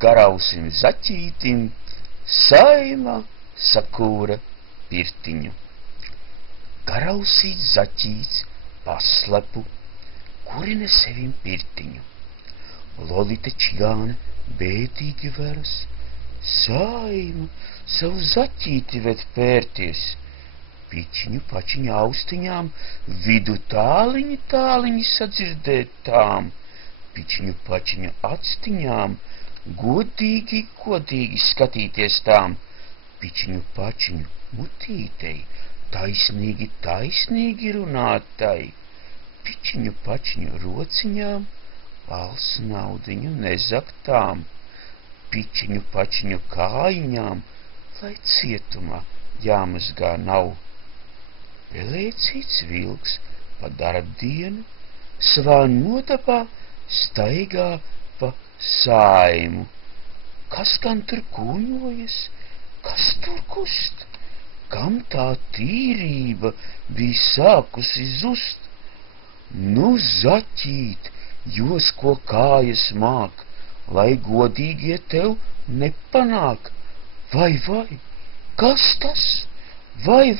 garausim zaķītim, saima sakūra pirtiņu. Garausīts zaķīts paslepu, kurina sevim pirtiņu. Lolita čigāne bētīgi veras, saima savu zaķīti ved pērties. Pičiņu pačiņu austiņām vidu tāliņi sadzirdēt tām. Pičiņu pačiņu actiņām godīgi skatīties tām. Pičiņu pačiņu mutītei taisnīgi runāt tai. Pičiņu pačiņu rociņām valsts naudiņu nezaktām. Pičiņu pačiņu kājiņām, lai cietumā jāmazgā nav. Pelēcīts vilks pa darbdienu savā notabā staigā pa saimu. Kas gan tur kūņojas, kas tur kust, kam tā tīrība bija sākusi zust? Nu, zaķīt, jos ko kājas māk, lai godīgie tev nepanāk. Vai, kas tas? Vai,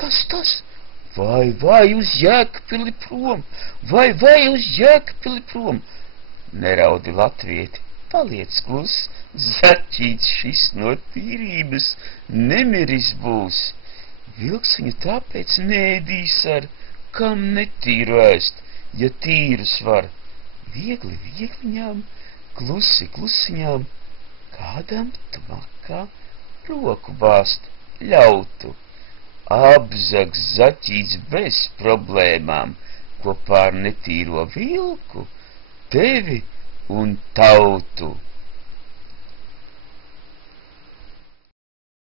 kas tas? Vai, uz Jēkabpili prom! Vai, uz Jēkabpili prom! Neraudi latvieti, paliec klus, zaķīts šis no tīrības nemiris būs. Vilks viņu tāpēc nēdīs ar, kam netīru ēst, ja tīrus var. Viegli viņām, klusiņām, kādam tmakā roku bāzt ļautu. Apzags zaķīts bez problēmām, kopā ar netīro vilku, tevi un tautu.